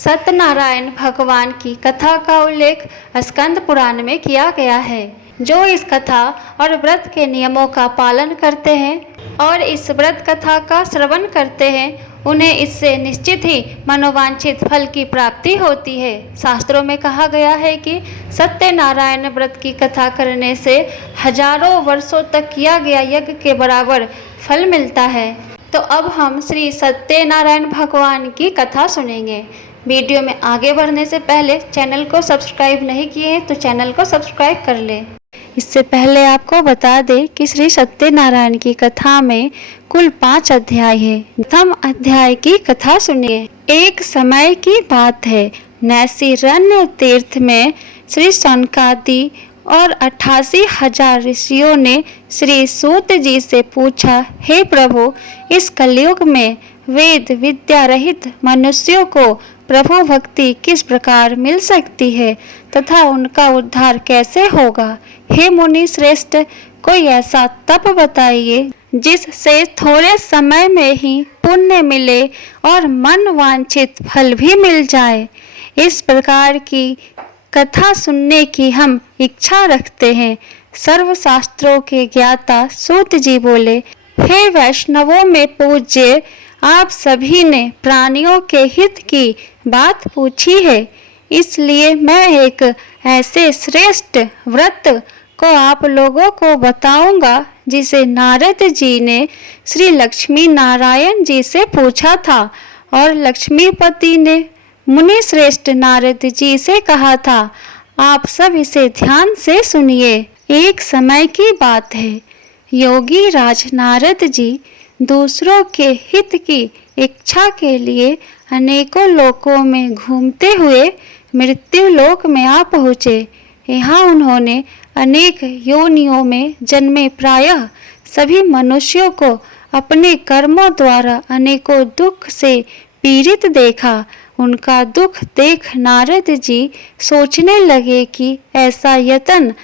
सत्यनारायण भगवान की कथा का उल्लेख स्कंद पुराण में किया गया है। जो इस कथा और व्रत के नियमों का पालन करते हैं और इस व्रत कथा का श्रवण करते हैं, उन्हें इससे निश्चित ही मनोवांछित फल की प्राप्ति होती है। शास्त्रों में कहा गया है कि सत्यनारायण व्रत की कथा करने से हजारों वर्षों तक किया गया यज्ञ के बराबर फल मिलता है। तो अब हम श्री सत्यनारायण भगवान की कथा सुनेंगे। वीडियो में आगे बढ़ने से पहले चैनल को सब्सक्राइब नहीं किए हैं तो चैनल को सब्सक्राइब कर लें। इससे पहले आपको बता दें कि श्री सत्यनारायण की कथा में कुल 5 अध्याय हैं। प्रथम अध्याय की कथा सुनिए। एक समय की बात है, नैमिषारण्य तीर्थ में श्री सनकादि और 88,000 ऋषियों ने श्री सूत जी से पूछा, हे प्रभु, इस कलयुग में वेद विद्या रहित मनुष्यों को प्रभु भक्ति किस प्रकार मिल सकती है तथा उनका उद्धार कैसे होगा? हे मुनि श्रेष्ठ, कोई ऐसा तप बताइए जिससे थोड़े समय में ही पुण्य मिले और मन वांछित फल भी मिल जाए। इस प्रकार की कथा सुनने की हम इच्छा रखते हैं। सर्व शास्त्रों के ज्ञाता सूत जी बोले, हे वैष्णवों में पूज्य, आप सभी ने प्राणियों के हित की बात पूछी है, इसलिए मैं एक ऐसे श्रेष्ठ व्रत को आप लोगों को बताऊंगा जिसे नारद जी ने श्री लक्ष्मी नारायण जी से पूछा था और लक्ष्मीपति ने मुनि श्रेष्ठ नारद जी से कहा था। आप सब इसे ध्यान से सुनिए। एक समय की बात है, योगी राज नारद जी दूसरों के हित की इच्छा के लिए अनेकों लोकों में घूमते हुए मृत्यु लोक में आ पहुँचे। यहाँ उन्होंने अनेक योनियों में जन्मे प्रायः सभी मनुष्यों को अपने कर्मों द्वारा अनेकों दुख से पीड़ित देखा। उनका दुख देख नारद जी सोचने लगे कि ऐसा यत्न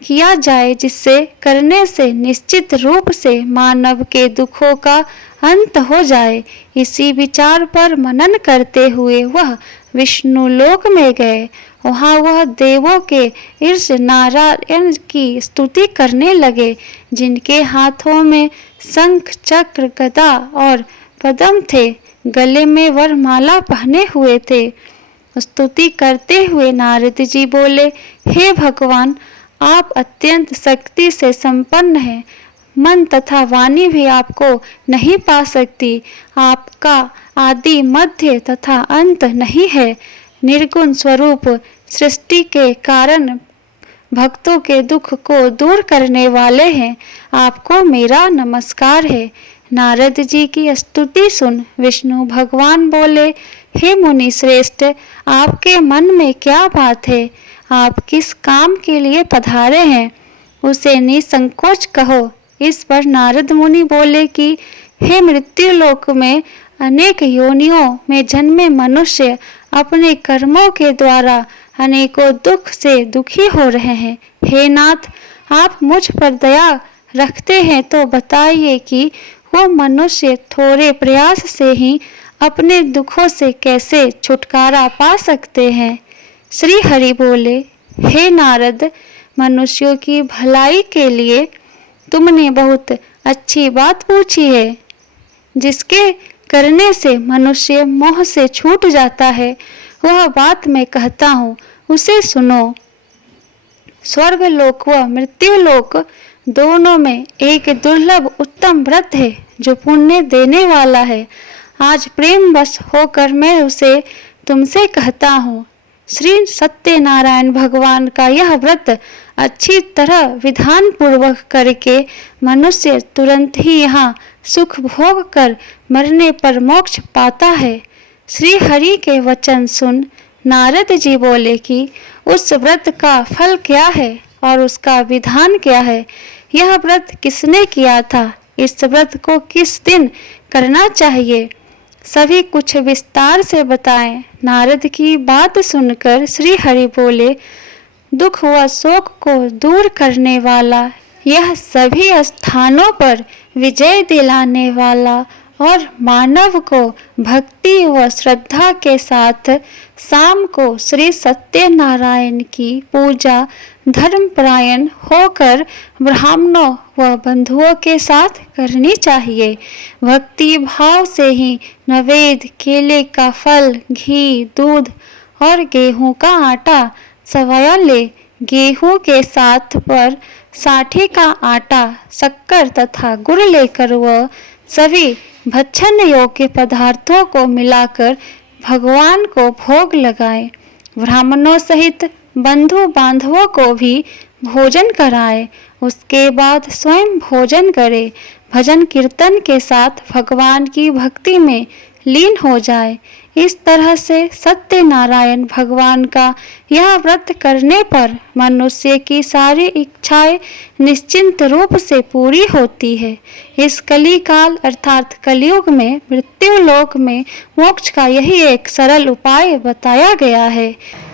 किया जाए जिससे करने से निश्चित रूप से मानव के दुखों का अंत हो जाए। इसी विचार पर मनन करते हुए वह विष्णु लोक में गए। वहाँ वह देवों के ईश नारायण की स्तुति करने लगे, जिनके हाथों में शंख चक्र गदा और पद्म थे, गले में वरमाला पहने हुए थे। स्तुति करते हुए नारद जी बोले, हे भगवान, आप अत्यंत शक्ति से संपन्न हैं। मन तथा वाणी भी आपको नहीं पा सकती। आपका आदि मध्य तथा अंत नहीं है। निर्गुण स्वरूप सृष्टि के कारण भक्तों के दुख को दूर करने वाले हैं। आपको मेरा नमस्कार है। नारद जी की स्तुति सुन विष्णु भगवान बोले, हे मुनि श्रेष्ठ, आपके मन में क्या बात है? आप किस काम के लिए पधारे हैं, उसे निसंकोच कहो। इस पर नारद मुनि बोले कि हे मृत्यु लोक में अनेक योनियों में जन्मे मनुष्य अपने कर्मों के द्वारा अनेकों दुख से दुखी हो रहे हैं। हे नाथ, आप मुझ पर दया रखते हैं तो बताइए कि वो मनुष्य थोड़े प्रयास से ही अपने दुखों से कैसे छुटकारा पा सकते हैं। श्री हरि बोले, हे नारद, मनुष्यों की भलाई के लिए तुमने बहुत अच्छी बात पूछी है। जिसके करने से मनुष्य मोह से छूट जाता है, वह बात मैं कहता हूँ, उसे सुनो। स्वर्ग लोक व मृत्यु लोक दोनों में एक दुर्लभ उत्तम व्रत है जो पुण्य देने वाला है। आज प्रेम वश होकर मैं उसे तुमसे कहता हूँ। श्री सत्यनारायण भगवान का यह व्रत अच्छी तरह विधान पूर्वक करके मनुष्य तुरंत ही यहाँ सुख भोग कर मरने पर मोक्ष पाता है। श्री हरि के वचन सुन नारद जी बोले कि उस व्रत का फल क्या है और उसका विधान क्या है? यह व्रत किसने किया था? इस व्रत को किस दिन करना चाहिए? सभी कुछ विस्तार से बताएं। नारद की बात सुनकर श्री हरि बोले, दुख व शोक को दूर करने वाला, यह सभी स्थानों पर विजय दिलाने वाला और मानव को भक्ति व श्रद्धा के साथ शाम को श्री सत्यनारायण की पूजा धर्मपरायण होकर ब्राह्मणों व बंधुओं के साथ करनी चाहिए। भक्ति भाव से ही नैवेद्य, केले का फल, घी, दूध और गेहूं का आटा सवाया ले। गेहूं के साथ पर साठी का आटा, शक्कर तथा गुड़ लेकर वह सभी भक्षण योग्य पदार्थों को मिलाकर भगवान को भोग लगाए। ब्राह्मणों सहित बंधु बांधवों को भी भोजन कराए। उसके बाद स्वयं भोजन करे। भजन कीर्तन के साथ भगवान की भक्ति में लीन हो जाए। इस तरह से सत्यनारायण भगवान का यह व्रत करने पर मनुष्य की सारी इच्छाएं निश्चिंत रूप से पूरी होती है। इस कलिकाल अर्थात कलयुग में मृत्यु लोक में मोक्ष का यही एक सरल उपाय बताया गया है।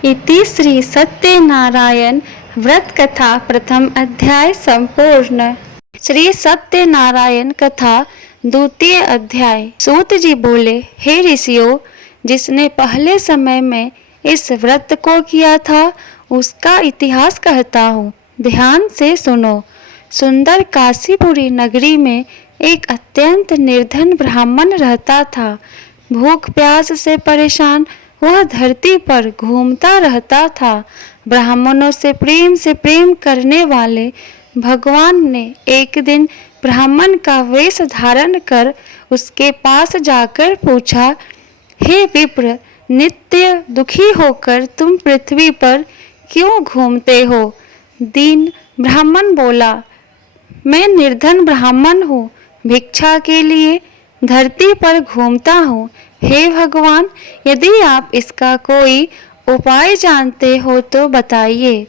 इति श्री सत्यनारायण व्रत कथा प्रथम अध्याय संपूर्ण। श्री सत्यनारायण कथा द्वितीय अध्याय। सूत जी बोले, हे ऋषियों, जिसने पहले समय में इस व्रत को किया था उसका इतिहास कहता हूँ, ध्यान से सुनो। सुंदर काशीपुरी नगरी में एक अत्यंत निर्धन ब्राह्मण रहता था। भूख प्यास से परेशान वह धरती पर घूमता रहता था। ब्राह्मणों से प्रेम करने वाले भगवान ने एक दिन ब्राह्मण का वेश धारण कर उसके पास जाकर पूछा, हे विप्र, नित्य दुखी होकर तुम पृथ्वी पर क्यों घूमते हो? दीन ब्राह्मण बोला, मैं निर्धन ब्राह्मण हूँ, भिक्षा के लिए धरती पर घूमता हूँ। हे भगवान, यदि आप इसका कोई उपाय जानते हो तो बताइए।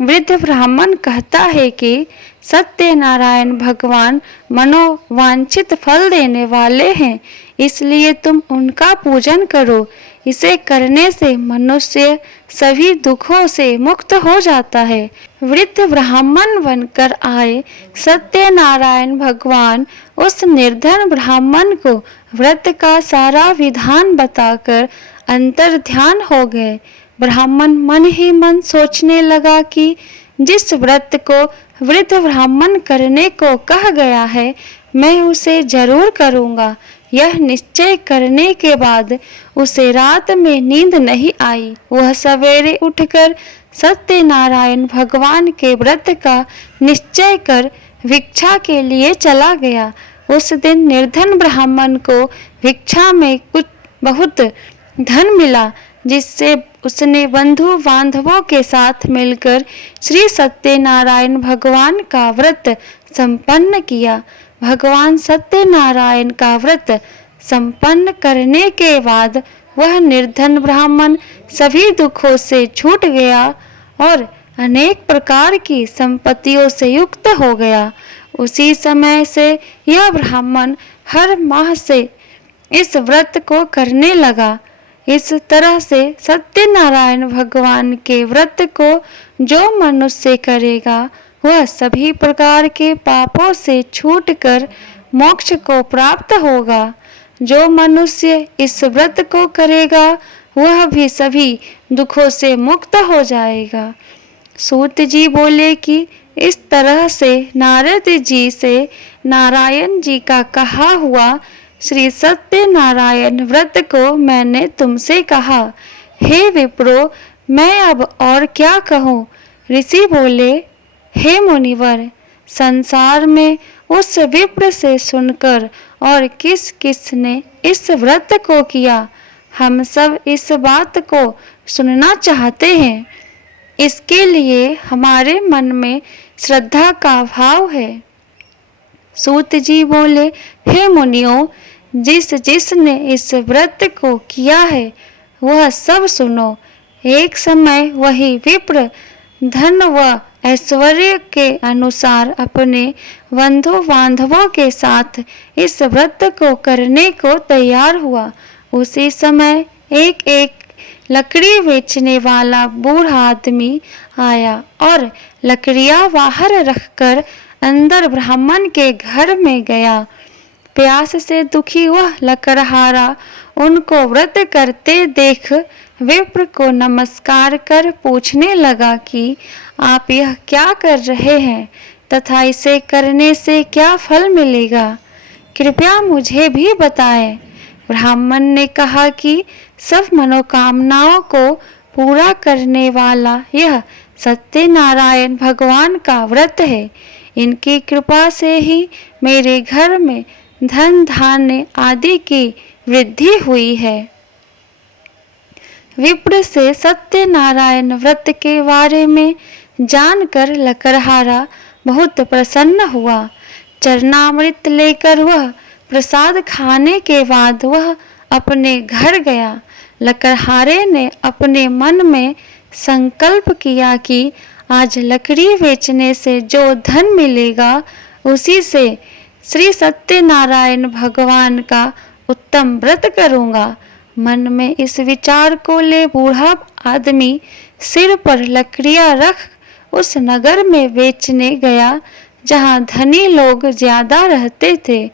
वृद्ध ब्राह्मण कहता है कि सत्यनारायण भगवान मनोवांछित फल देने वाले हैं, इसलिए तुम उनका पूजन करो। इसे करने से मनुष्य सभी दुखों से मुक्त हो जाता है। वृद्ध ब्राह्मण बनकर आए सत्यनारायण भगवान उस निर्धन ब्राह्मण को व्रत का सारा विधान बताकर अंतर ध्यान हो गए। ब्राह्मण मन ही मन सोचने लगा कि जिस व्रत को वृद्ध ब्राह्मण करने को कहा गया है, मैं उसे जरूर करूँगा। यह निश्चय करने के बाद उसे रात में नींद नहीं आई। वह सवेरे उठकर सत्यनारायण भगवान के व्रत का निश्चय कर भिक्षा के लिए चला गया। उस दिन निर्धन ब्राह्मण को भिक्षा में कुछ बहुत धन मिला, जिससे उसने बंधु बांधवों के साथ मिलकर श्री सत्यनारायण भगवान का व्रत संपन्न किया। भगवान सत्यनारायण का व्रत संपन्न करने के बाद वह निर्धन ब्राह्मण सभी दुखों से छूट गया और अनेक प्रकार की संपत्तियों से युक्त हो गया। उसी समय से यह ब्राह्मण हर माह से इस व्रत को करने लगा। इस तरह से सत्यनारायण भगवान के व्रत को जो मनुष्य करेगा वह सभी प्रकार के पापों से छूटकर मोक्ष को प्राप्त होगा। जो मनुष्य इस व्रत को करेगा वह भी सभी दुखों से मुक्त हो जाएगा। सूत जी बोले कि इस तरह से नारद जी से नारायण जी का कहा हुआ श्री सत्यनारायण व्रत को मैंने तुमसे कहा। हे विप्रो, मैं अब और क्या कहूँ? ऋषि बोले, हे मुनिवर, संसार में उस विप्र से सुनकर और किस किस ने इस व्रत को किया, हम सब इस बात को सुनना चाहते हैं। इसके लिए हमारे मन में श्रद्धा का भाव है। सूत जी बोले, हे मुनियों, जिसने इस व्रत को किया है वह सब सुनो। एक समय वही विप्र धन व ऐश्वर्य के अनुसार अपने बंधु बांधवों के साथ इस व्रत को करने को तैयार हुआ। उसी समय एक लकड़ी बेचने वाला बूढ़ा आदमी आया और लकड़ियां बाहर रखकर अंदर ब्राह्मण के घर में गया। प्यास से दुखी वह लकड़हारा उनको व्रत करते देख विप्र को नमस्कार कर पूछने लगा कि आप यह क्या कर रहे हैं तथा इसे करने से क्या फल मिलेगा, कृपया मुझे भी बताएं। ब्राह्मण ने कहा कि सब मनोकामनाओं को पूरा करने वाला यह सत्यनारायण भगवान का व्रत है। इनकी कृपा से ही मेरे घर में धन धान्य आदि की वृद्धि हुई है। विप्र से सत्यनारायण व्रत के बारे में जानकर लकड़हारा बहुत प्रसन्न हुआ। चरणामृत लेकर वह प्रसाद खाने के बाद वह अपने घर गया। लकड़हारे ने अपने मन में संकल्प किया कि आज लकड़ी बेचने से जो धन मिलेगा उसी से श्री सत्यनारायण भगवान का उत्तम व्रत करूँगा। मन में इस विचार को ले बूढ़ा आदमी सिर पर लकड़ियाँ रख उस नगर में बेचने गया जहाँ धनी लोग ज्यादा रहते थे।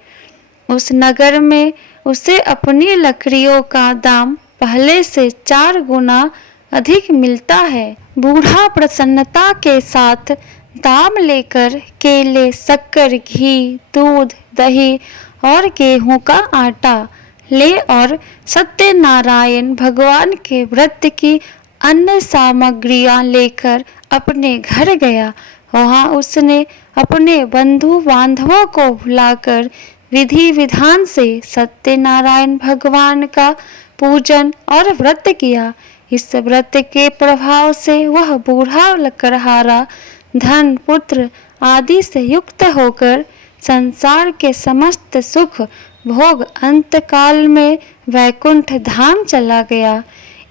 उस नगर में उसे अपनी लकड़ियों का दाम पहले से 4 गुना अधिक मिलता है। बूढ़ा प्रसन्नता के साथ दाम लेकर केले, शक्कर, घी, दूध, दही और गेहूं का आटा ले और सत्यनारायण भगवान के व्रत की अन्य सामग्रियां लेकर अपने घर गया। वहां उसने अपने बंधु बांधवों को बुलाकर विधि विधान से सत्यनारायण भगवान का पूजन और व्रत किया। इस व्रत के प्रभाव से वह बूढ़ा लकड़हारा धन, पुत्र आदि से युक्त होकर संसार के समस्त सुख भोग अंत काल में वैकुंठ धाम चला गया।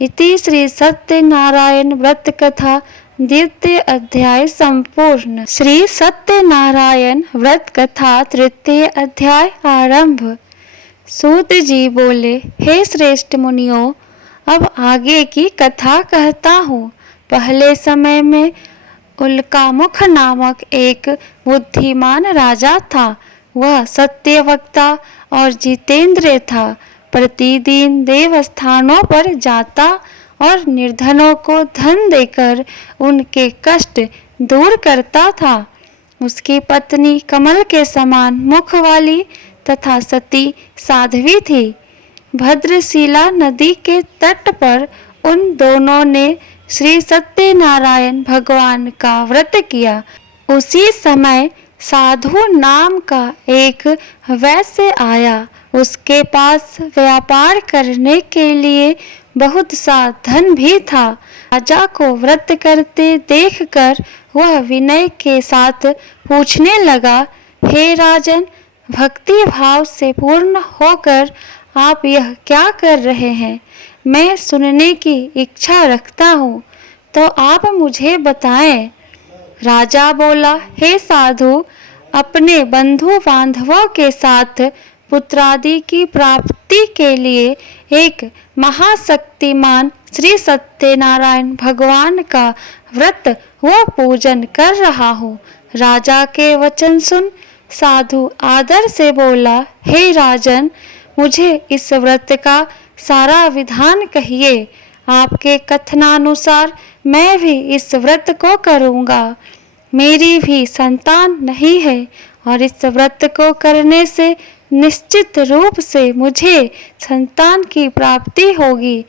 इति श्री सत्यनारायण व्रत कथा द्वितीय अध्याय संपूर्ण। श्री सत्यनारायण व्रत कथा तृतीय अध्याय आरंभ। सूत जी बोले, हे श्रेष्ठ मुनियों, अब आगे की कथा कहता हूँ। पहले समय में उल्कामुख नामक एक बुद्धिमान राजा था। वह सत्यवक्ता और जितेंद्र था। प्रतिदिन देवस्थानों पर जाता और निर्धनों को धन देकर उनके कष्ट दूर करता था। उसकी पत्नी कमल के समान मुख वाली तथा सती साध्वी थी। भद्रशिला नदी के तट पर उन दोनों ने श्री सत्यनारायण भगवान का व्रत किया। उसी समय साधु नाम का एक वैश्य आया। उसके पास व्यापार करने के लिए बहुत सा धन भी था। राजा को व्रत करते देखकर वह विनय के साथ पूछने लगा, हे राजन, भक्ति भाव से पूर्ण होकर आप यह क्या कर रहे हैं? मैं सुनने की इच्छा रखता हूँ, तो आप मुझे बताएं। राजा बोला, हे साधु, अपने बंधु बांधवों के साथ पुत्रादि की प्राप्ति के लिए एक महाशक्तिमान श्री सत्यनारायण भगवान का व्रत व पूजन कर रहा हूँ। राजा के वचन सुन साधु आदर से बोला, हे राजन, मुझे इस व्रत का सारा विधान कहिए। आपके कथनानुसार मैं भी इस व्रत को करूँगा। मेरी भी संतान नहीं है और इस व्रत को करने से निश्चित रूप से मुझे संतान की प्राप्ति होगी।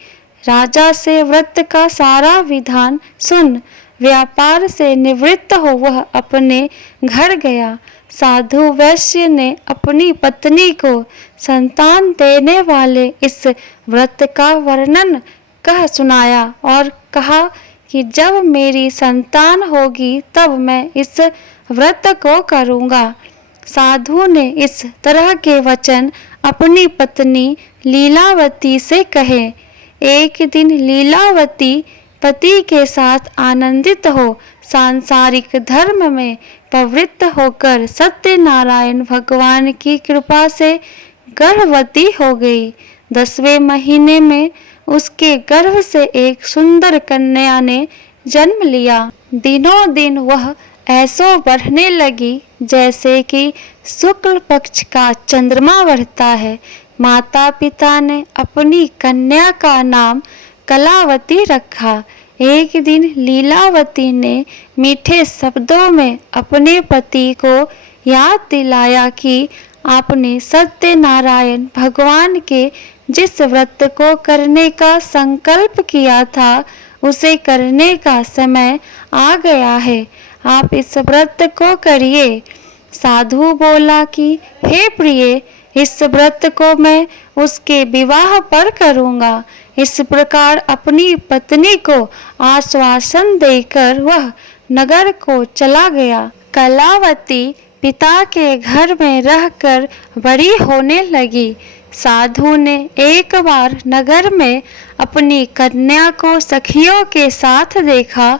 राजा से व्रत का सारा विधान सुन व्यापार से निवृत्त हो वह अपने घर गया। साधु वैश्य ने अपनी पत्नी को संतान देने वाले इस व्रत का वर्णन कह सुनाया और कहा कि जब मेरी संतान होगी तब मैं इस व्रत को करूँगा। साधु ने इस तरह के वचन अपनी पत्नी लीलावती से कहे। एक दिन लीलावती पति के साथ आनंदित हो सांसारिक धर्म में प्रवृत्त होकर सत्यनारायण भगवान की कृपा से गर्भवती हो गई। 10वें महीने में उसके गर्भ से एक सुंदर कन्या ने जन्म लिया। दिनों दिन वह ऐसो बढ़ने लगी जैसे कि शुक्ल पक्ष का चंद्रमा बढ़ता है। माता पिता ने अपनी कन्या का नाम कलावती रखा। एक दिन लीलावती ने मीठे शब्दों में अपने पति को याद दिलाया कि आपने सत्यनारायण भगवान के जिस व्रत को करने का संकल्प किया था उसे करने का समय आ गया है। आप इस व्रत को करिए। साधु बोला कि हे प्रिय, इस व्रत को मैं उसके विवाह पर करूँगा। इस प्रकार अपनी पत्नी को आश्वासन देकर वह नगर को चला गया। कलावती पिता के घर में रहकर बड़ी होने लगी। साधु ने एक बार नगर में अपनी कन्या को सखियों के साथ देखा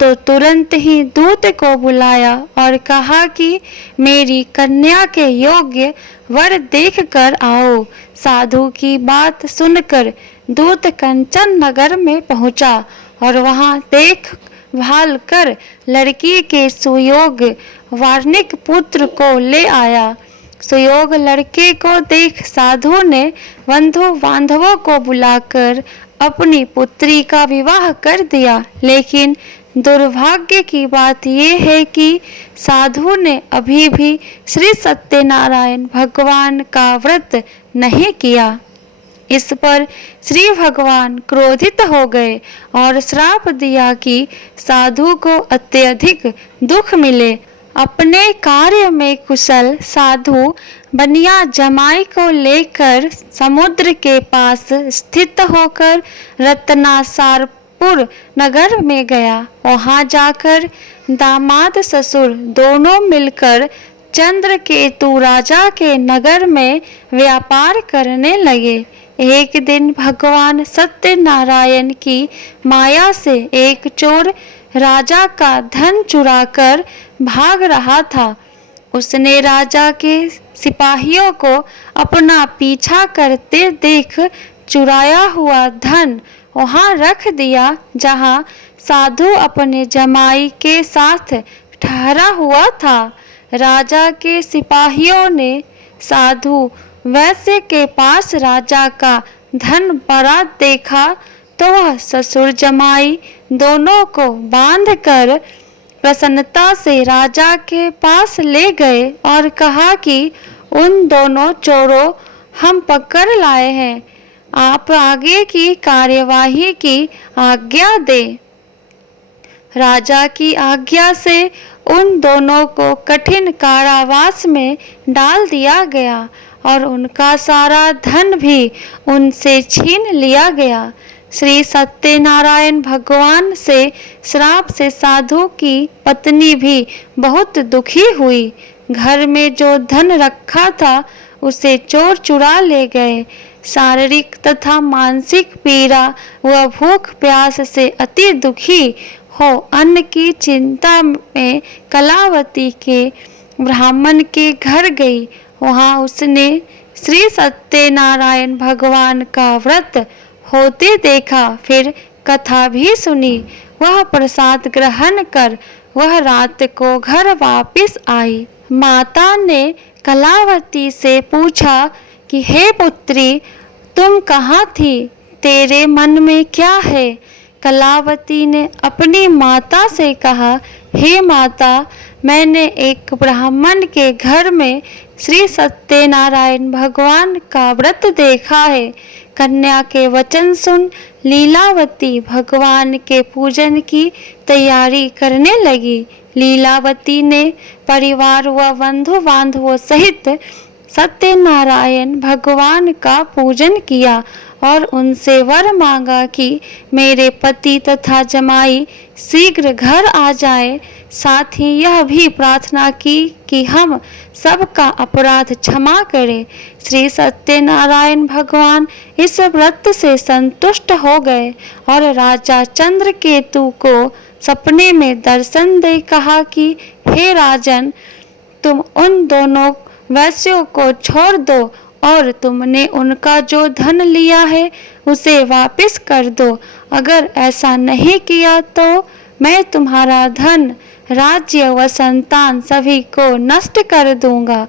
तो तुरंत ही दूत को बुलाया और कहा कि मेरी कन्या के योग्य वर देखकर आओ। साधु की बात सुनकर दूत कंचन नगर में पहुंचा और वहां देखभाल कर लड़की के सुयोग्य वार्णिक पुत्र को ले आया। सुयोग लड़के को देख साधु ने बंधु बांधवों को बुलाकर अपनी पुत्री का विवाह कर दिया। लेकिन दुर्भाग्य की बात यह है कि साधु ने अभी भी श्री सत्यनारायण भगवान का व्रत नहीं किया। इस पर श्री भगवान क्रोधित हो गए और श्राप दिया कि साधु को अत्यधिक दुख मिले। अपने कार्य में कुशल साधु बनिया जमाई को लेकर समुद्र के पास स्थित होकर रत्नासारपुर नगर में गया। वहां जाकर दामाद ससुर दोनों मिलकर चंद्रकेतु राजा के नगर में व्यापार करने लगे। एक दिन भगवान सत्यनारायण की माया से एक चोर राजा का धन चुराकर भाग रहा था। उसने राजा के सिपाहियों को अपना पीछा करते देख चुराया हुआ धन वहां रख दिया जहां साधु अपने जमाई के साथ ठहरा हुआ था। राजा के सिपाहियों ने साधु वैश्य के पास राजा का धन पड़ा देखा तो वह ससुर जमाई दोनों को बांधकर प्रसन्नता से राजा के पास ले गए और कहा कि उन दोनों चोरों हम पकड़ लाए हैं, आप आगे की कार्यवाही की आज्ञा दें। राजा की आज्ञा से उन दोनों को कठिन कारावास में डाल दिया गया और उनका सारा धन भी उनसे छीन लिया गया। श्री सत्यनारायण भगवान से श्राप से साधु की पत्नी भी बहुत दुखी हुई। घर में जो धन रखा था उसे चोर चुरा ले गए। शारीरिक तथा मानसिक पीड़ा व भूख प्यास से अति दुखी हो अन्न की चिंता में कलावती के ब्राह्मण के घर गई। वहां उसने श्री सत्यनारायण भगवान का व्रत होते देखा। फिर कथा भी सुनी। वह प्रसाद ग्रहण कर वह रात को घर वापस आई। माता ने कलावती से पूछा कि हे पुत्री, तुम कहाँ थी? तेरे मन में क्या है? कलावती ने अपनी माता से कहा, हे माता, मैंने एक ब्राह्मण के घर में श्री सत्यनारायण भगवान का व्रत देखा है। कन्या के वचन सुन लीलावती भगवान के पूजन की तैयारी करने लगी। लीलावती ने परिवार व बंधु बांधवों सहित सत्यनारायण भगवान का पूजन किया और उनसे वर मांगा कि मेरे पति तथा जमाई शीघ्र घर आ जाए। साथ ही यह भी प्रार्थना की कि हम सबका अपराध क्षमा करें। श्री सत्यनारायण भगवान इस व्रत से संतुष्ट हो गए और राजा चंद्रकेतु को सपने में दर्शन दे कहा कि हे राजन, तुम उन दोनों वैश्यों को छोड़ दो और तुमने उनका जो धन लिया है उसे वापस कर दो। अगर ऐसा नहीं किया तो मैं तुम्हारा धन, राज्य व संतान सभी को नष्ट कर दूंगा।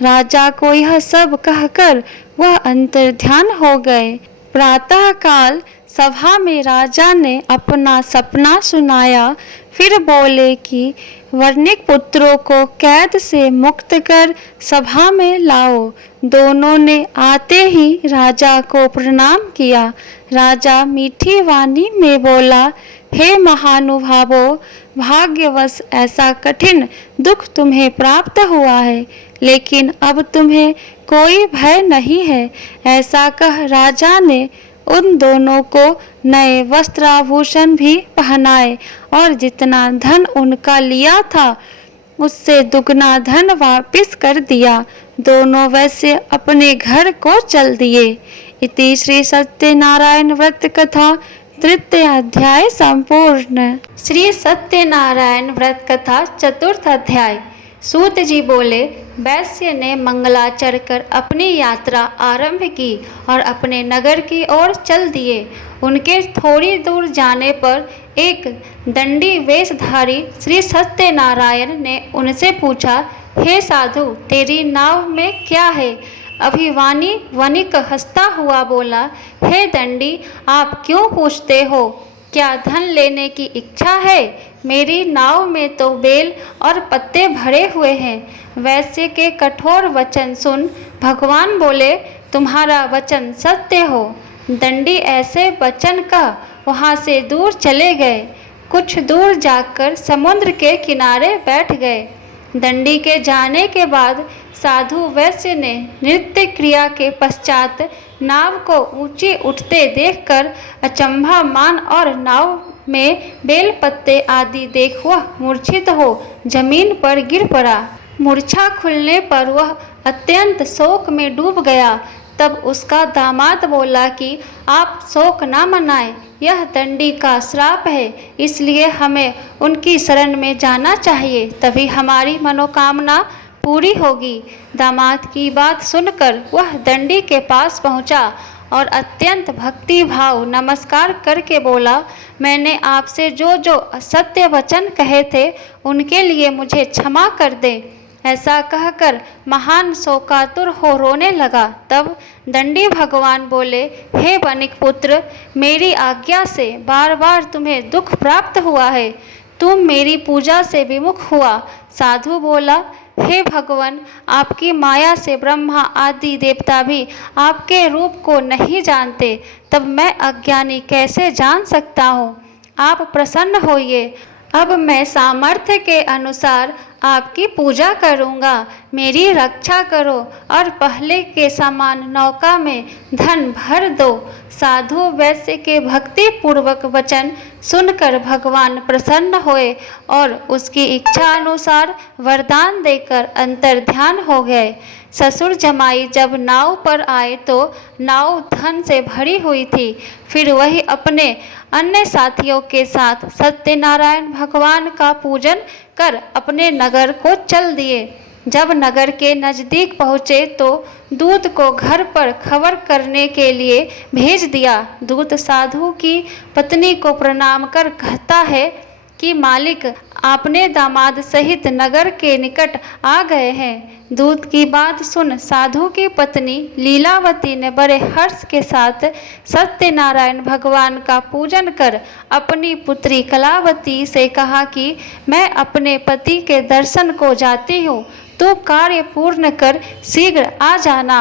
राजा को यह सब कहकर वह अंतर्ध्यान हो गए। प्रातः काल सभा में राजा ने अपना सपना सुनाया। फिर बोले कि वर्णिक पुत्रों को कैद से मुक्त कर सभा में लाओ। दोनों ने आते ही राजा को प्रणाम किया। राजा मीठी वाणी में बोला, हे महानुभावों, भाग्यवश ऐसा कठिन दुख तुम्हें प्राप्त हुआ है, लेकिन अब तुम्हें कोई भय नहीं है। ऐसा कह राजा ने उन दोनों को नए वस्त्राभूषण भी पहनाए और जितना धन उनका लिया था उससे दुगना धन वापस कर दिया। दोनों वैसे अपने घर को चल दिए। इति श्री सत्यनारायण व्रत कथा तृतीय अध्याय संपूर्ण। श्री सत्यनारायण व्रत कथा चतुर्थ अध्याय। सूत जी बोले, वैश्य ने मंगलाचर कर अपनी यात्रा आरंभ की और अपने नगर की ओर चल दिए। उनके थोड़ी दूर जाने पर एक दंडी वेशधारी श्री सत्यनारायण ने उनसे पूछा, हे साधु, तेरी नाव में क्या है? अभिवानी वणिक हंसता हुआ बोला, हे दंडी, आप क्यों पूछते हो? क्या धन लेने की इच्छा है? मेरी नाव में तो बेल और पत्ते भरे हुए हैं। वैश्य के कठोर वचन सुन भगवान बोले, तुम्हारा वचन सत्य हो। दंडी ऐसे वचन कह वहाँ से दूर चले गए। कुछ दूर जाकर समुद्र के किनारे बैठ गए। दंडी के जाने के बाद साधु वैश्य ने नृत्य क्रिया के पश्चात नाव को ऊंची उठते देखकर अचंभा मान और नाव में बेल पत्ते आदि देख वह मूर्छित हो जमीन पर गिर पड़ा। मूर्छा खुलने पर वह अत्यंत शोक में डूब गया। तब उसका दामाद बोला कि आप शोक न मनाएं, यह दंडी का श्राप है, इसलिए हमें उनकी शरण में जाना चाहिए, तभी हमारी मनोकामना पूरी होगी। दामाद की बात सुनकर वह दंडी के पास पहुंचा और अत्यंत भक्ति भाव नमस्कार करके बोला, मैंने आपसे जो जो असत्य वचन कहे थे उनके लिए मुझे क्षमा कर दे। ऐसा कहकर महान शोकातुर हो रोने लगा। तब दंडी भगवान बोले, हे वणिक पुत्र, मेरी आज्ञा से बार बार तुम्हें दुख प्राप्त हुआ है। तुम मेरी पूजा से विमुख हुआ। साधु बोला, हे भगवान, आपकी माया से ब्रह्मा आदि देवता भी आपके रूप को नहीं जानते, तब मैं अज्ञानी कैसे जान सकता हूँ? आप प्रसन्न होइए। अब मैं सामर्थ्य के अनुसार आपकी पूजा करूँगा। मेरी रक्षा करो और पहले के समान नौका में धन भर दो। साधु वैश्य के भक्ति पूर्वक वचन सुनकर भगवान प्रसन्न हुए और उसकी इच्छा अनुसार वरदान देकर अंतर्ध्यान हो गए। ससुर जमाई जब नाव पर आए तो नाव धन से भरी हुई थी। फिर वही अपने अन्य साथियों के साथ सत्यनारायण भगवान का पूजन कर अपने नगर को चल दिए। जब नगर के नज़दीक पहुँचे तो दूत को घर पर खबर करने के लिए भेज दिया। दूत साधु की पत्नी को प्रणाम कर कहता है कि मालिक, आपने दामाद सहित नगर के निकट आ गए हैं। दूत की बात सुन साधु की पत्नी लीलावती ने बड़े हर्ष के साथ सत्यनारायण भगवान का पूजन कर अपनी पुत्री कलावती से कहा कि मैं अपने पति के दर्शन को जाती हूँ, तो कार्य पूर्ण कर शीघ्र आ जाना।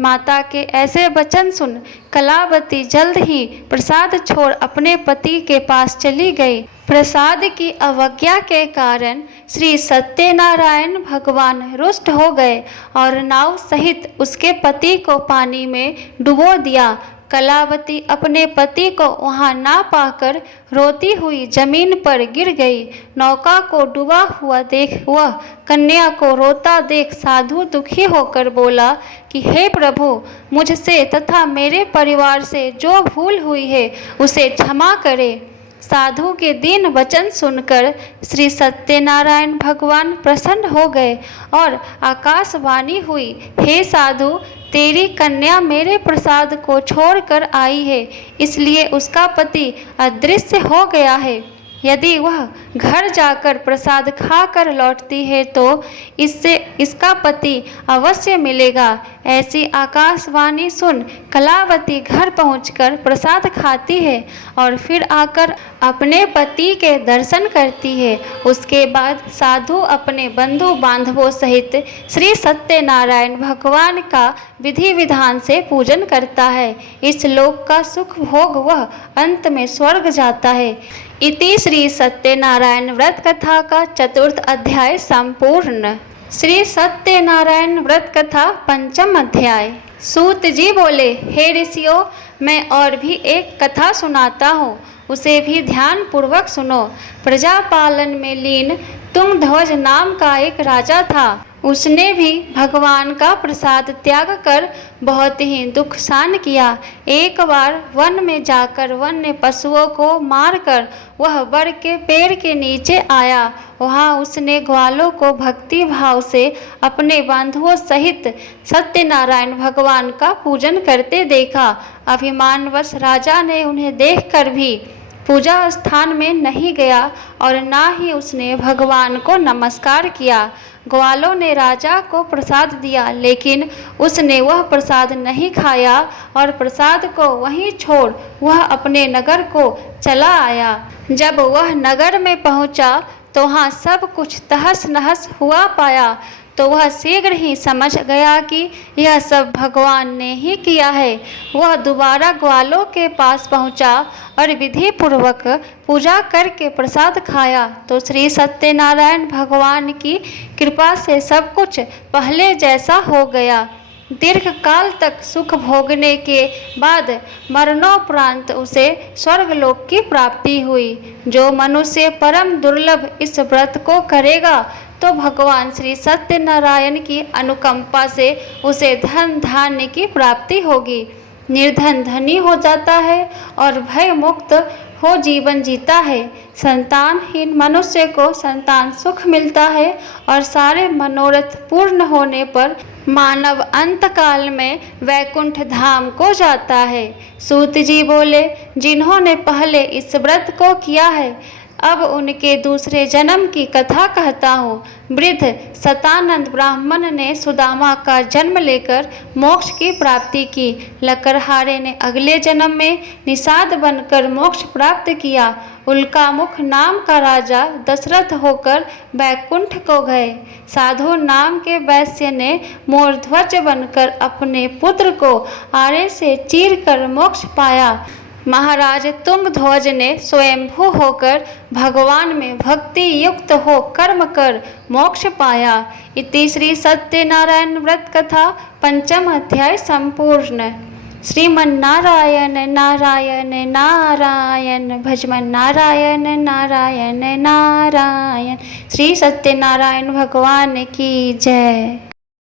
माता के ऐसे वचन सुन कलावती जल्द ही प्रसाद छोड़ अपने पति के पास चली गई। प्रसाद की अवज्ञा के कारण श्री सत्यनारायण भगवान रुष्ट हो गए और नाव सहित उसके पति को पानी में डुबो दिया। कलावती अपने पति को वहां ना पाकर रोती हुई जमीन पर गिर गई। नौका को डूबा हुआ देख वह कन्या को रोता देख साधु दुखी होकर बोला कि हे प्रभु, मुझसे तथा मेरे परिवार से जो भूल हुई है उसे क्षमा करे। साधु के दीन वचन सुनकर श्री सत्यनारायण भगवान प्रसन्न हो गए और आकाशवाणी हुई, हे साधु, तेरी कन्या मेरे प्रसाद को छोड़कर आई है, इसलिए उसका पति अदृश्य हो गया है। यदि वह घर जाकर प्रसाद खाकर लौटती है तो इससे इसका पति अवश्य मिलेगा। ऐसी आकाशवाणी सुन कलावती घर पहुंचकर प्रसाद खाती है और फिर आकर अपने पति के दर्शन करती है। उसके बाद साधु अपने बंधु बांधवों सहित श्री सत्यनारायण भगवान का विधि विधान से पूजन करता है। इस लोक का सुख भोग वह अंत में स्वर्ग जाता है। इति श्री सत्यनारायण व्रत कथा का 4th अध्याय संपूर्ण। श्री सत्यनारायण व्रत कथा 5म अध्याय। सूत जी बोले, हे ऋषियों, मैं और भी एक कथा सुनाता हूँ, उसे भी ध्यान पूर्वक सुनो। प्रजा पालन में लीन तुंगध्वज नाम का एक राजा था। उसने भी भगवान का प्रसाद त्याग कर बहुत ही दुख सहन किया। एक बार वन में जाकर वन्य पशुओं को मारकर वह बड़ के पेड़ के नीचे आया। वहाँ उसने ग्वालों को भक्ति भाव से अपने बांधवों सहित सत्यनारायण भगवान का पूजन करते देखा। अभिमानवश राजा ने उन्हें देखकर भी पूजा स्थान में नहीं गया और ना ही उसने भगवान को नमस्कार किया। ग्वालों ने राजा को प्रसाद दिया, लेकिन उसने वह प्रसाद नहीं खाया और प्रसाद को वहीं छोड़ वह अपने नगर को चला आया। जब वह नगर में पहुंचा तो वहाँ सब कुछ तहस नहस हुआ पाया, तो वह शीघ्र ही समझ गया कि यह सब भगवान ने ही किया है। वह दोबारा ग्वालों के पास पहुंचा और विधि पूर्वक पूजा करके प्रसाद खाया तो श्री सत्यनारायण भगवान की कृपा से सब कुछ पहले जैसा हो गया। दीर्घ काल तक सुख भोगने के बाद मरणोपरांत उसे स्वर्गलोक की प्राप्ति हुई। जो मनुष्य परम दुर्लभ इस व्रत को करेगा तो भगवान श्री सत्यनारायण की अनुकंपा से उसे धन धान्य की प्राप्ति होगी। निर्धन धनी हो जाता है और भय मुक्त हो जीवन जीता है। संतानहीन मनुष्य को संतान सुख मिलता है और सारे मनोरथ पूर्ण होने पर मानव अंत काल में वैकुंठ धाम को जाता है। सूत जी बोले, जिन्होंने पहले इस व्रत को किया है अब उनके दूसरे जन्म की कथा कहता हूँ। वृद्ध सतानंद ब्राह्मण ने सुदामा का जन्म लेकर मोक्ष की प्राप्ति की। लकड़हारे ने अगले जन्म में निषाद बनकर मोक्ष प्राप्त किया। उल्कामुख नाम का राजा दशरथ होकर वैकुंठ को गए। साधु नाम के वैश्य ने मोरध्वज बनकर अपने पुत्र को आरे से चीर कर मोक्ष पाया। महाराज तुंगध्वज ने स्वयंभू होकर भगवान में भक्ति युक्त हो कर्म कर मोक्ष पाया। इति श्री सत्यनारायण व्रत कथा 5म अध्याय संपूर्ण। श्रीमन्नारायण नारायण नारायण भजमन नारायण नारायण नारायण। श्री सत्यनारायण भगवान की जय।